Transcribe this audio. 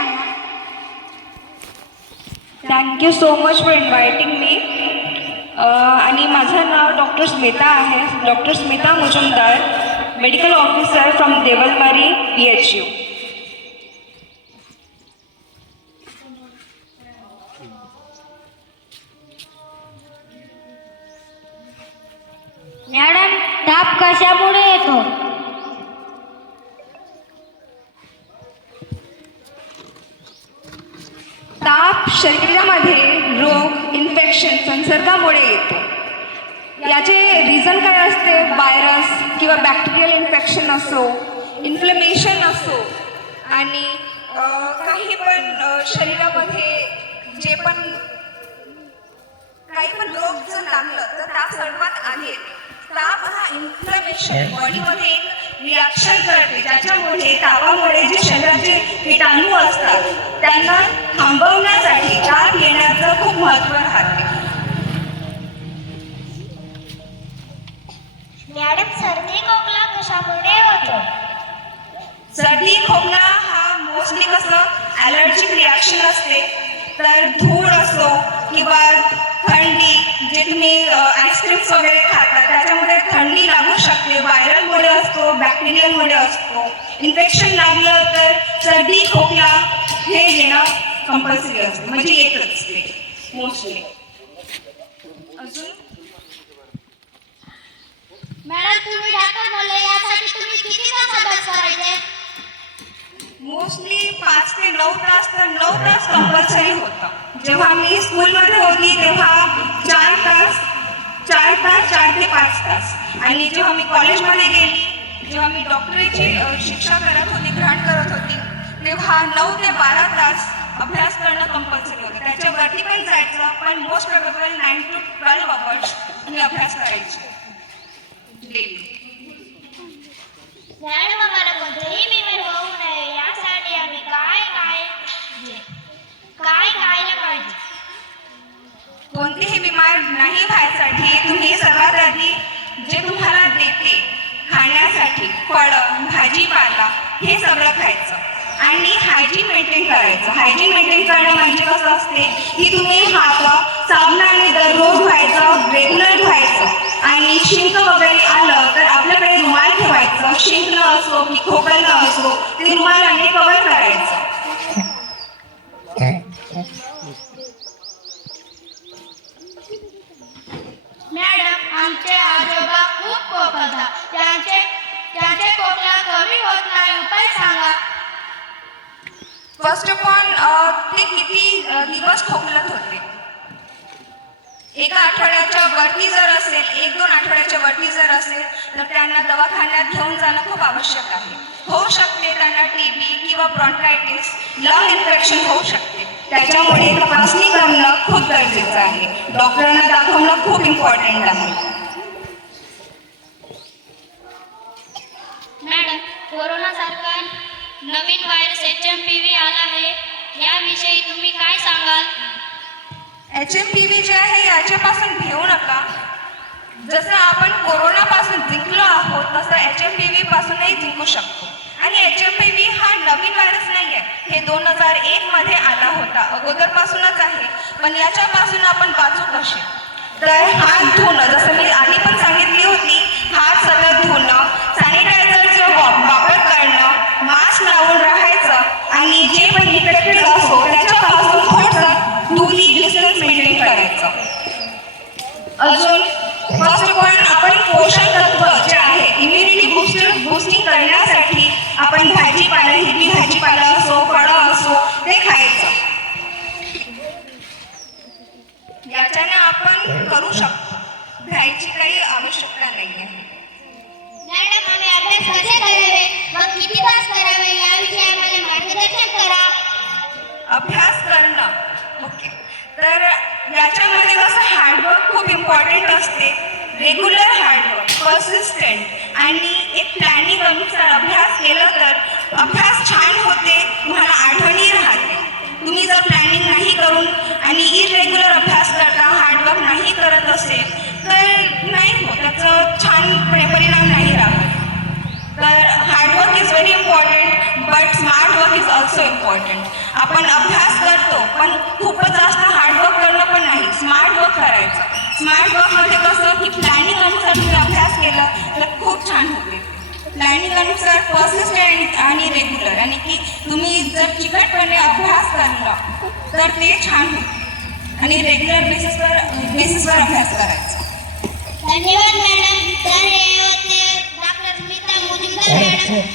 परिचय सांगा thank you so much for inviting मी आणि माझं नाव डॉक्टर स्मिता आहे. Doctor Smita Mujumdar medical officer from Devalmari P H U madam ताप कशामुळे येतो? शरीरामध्ये रोग इन्फेक्शन संसर्गामुळे येतो. याचे रिझन काय असते? व्हायरस किंवा बॅक्टेरियल इन्फेक्शन असो इन्फ्लमेशन असो आणि काही पण शरीरामध्ये जे पण काही पण रोग जर लागलं तर ताप सर्वात आधी ताप हा इन्फ्लमेशन बॉडीमध्ये एक रिॲक्शन करते. ज्याच्यामुळे तापामुळे जे शरीराचे किटाणू असतात त्यांना थांबवण्यासाठी ताप येण्याचं खूप महत्त्व राहते. मॅडम सर्दी खोकला कशामुळे होतो? सर्दी खोकला हा मोस्टली कसं ॲलर्जिक रिॲक्शन असते. तर धूळ असो किंवा थंडी जे तुम्ही आईस्क्रीम्स वगैरे खाता त्याच्यामुळे थंडी लागू शकते व्हायरलमुळे असतो बॅक्टेरियल मुळे असतो. इन्फेक्शन लागलं तर सर्दी खोकला हे येणं कंपल्सरी असतं म्हणजे येतच ते मोस्टली अजून मॅडम तुम्ही डॉक्टर बोलले यासाठी तुम्ही किती तास अभ्यास करायचे मोस्टली पाच ते नऊ तास तर नऊ तास कंपल्सरी होतं. जेव्हा मी स्कूलमध्ये होती तेव्हा चार तास चार तास चार ते पाच तास. आणि जेव्हा मी कॉलेजमध्ये गेली जेव्हा मी डॉक्टरीची शिक्षा करत होती ग्रहण करत होती तेव्हा नऊ ते बारा तास अभ्यास करणं कंपल्सरी होतं. त्याच्यावरती पण जायचं पण most probable nine to twelve hours मी अभ्यास करायची. डेली मॅडम आम्हाला कोणतीही बिमारी होऊ नये यासाठी आम्ही काय काय काय खायला पाहिजे कोणतीही बिमार नाही व्हायसाठी तुम्ही सर्वात आधी जे तुम्हाला देते खाण्यासाठी फळं भाजीपाला हे सगळं खायचं. आणि हायजीन मेंटेन करायचं. हायजीन मेंटेन करणं म्हणजे कसं असते? की तुम्ही हात साबणाने दररोज धुवायचं रेग्युलर धुवायचं. आणि शिंक वगैरे आलं तर आपल्याकडे रुमाल ठेवायचं. शिंकणं असो की खोकलणं असो ते रुमालाने कवर करायचं. कमी होत नाही उपाय सांगा. फर्स्ट ऑफ ऑल ते किती दिवस खोकलत होते? एका आठवड्याच्या वरती जर असेल एक दोन आठवड्याच्या वरती जर असेल तर त्यांना दवाखान्यात घेऊन जाणं खूप आवश्यक आहे. होऊ शकते त्यांना टी बी किंवा ब्रॉन्कायटिस लंग इन्फेक्शन होऊ शकते. त्याच्यामुळे तपासणी करणं खूप गरजेचं आहे. डॉक्टरांना दाखवणं खूप इम्पॉर्टंट आहे. कोरोनासारखा कोरोना सारखा नवीन virus H M P V आला आहे याविषयी तुम्ही काय सांगाल? H M P V J आहे याच्यापासून भिवू नका. जसं आपण कोरोनापासून जिंकलो आहोत तसं एच एम पी व्ही पासूनही जिंकू शकतो. आणि एच एम पी व्ही हा नवीन व्हायरस नाही आहे हे दोन हजार एक मध्ये आला होता. अगोदरपासूनच आहे. पण याच्यापासून आपण वाचू कसे तर हात धुणं जसं मी आधी पण सांगितली होती हात सतत धुणं सॅनिटायझरचं वापर करणं मास्क लावून राहायचं आणि जे पण इन्फेक्टेड असो त्याच्यापासून थोडंसं दुरी डिस्टन्स मेंटेन करायचं अजून फर्स्ट ऑफ ऑल आपण पोषक तत्व जे आहे इम्युनिटी बूस्टर बूस्टिंग करण्यासाठी आपण भाजीपाला हिरवी भाजीपाला असो फळं असो ते खायचं याच्याने आपण करू शकतो भ्यायची काही आवश्यकता नाही आहे मॅडम आम्ही अभ्यास कसे करावे मग किती तास करावे याविषयी आम्हाला मार्गदर्शन करा अभ्यास करणं ओके तर याच्यामध्ये कसं हार्डवर्क खूप इम्पॉर्टंट असते. रेग्युलर हार्डवर्क पर्सिस्टंट आणि एक प्लॅनिंग अनुसार अभ्यास केला तर अभ्यास छान होते तुम्हाला आठवणी राहते. तुम्ही जर प्लॅनिंग नाही करून आणि इरेग्युलर अभ्यास करता हार्डवर्क नाही करत असेल तर नाही होत. त्याचं छान परिणाम नाही राहत. तर तर hard work is very important but smart work is also important आपण अभ्यास करतो पण खूपच जास्त हार्डवर्क करणं पण नाही. स्मार्ट वर्क करायचं. स्मार्ट वर्कमध्ये कसं की प्लॅनिंग अनुसार तुम्ही अभ्यास केला तर खूप छान होते. प्लॅनिंग अनुसार पर्सिस्टंट आणि रेग्युलर आणि की तुम्ही जर चिकटपणे अभ्यास करला तर ते छान होते. आणि रेग्युलर बेसिसवर बेसिसवर अभ्यास करायचा. धन्यवाद मॅडम. तर हे होते डॉक्टर स्मिता मुजुमदार मॅडम.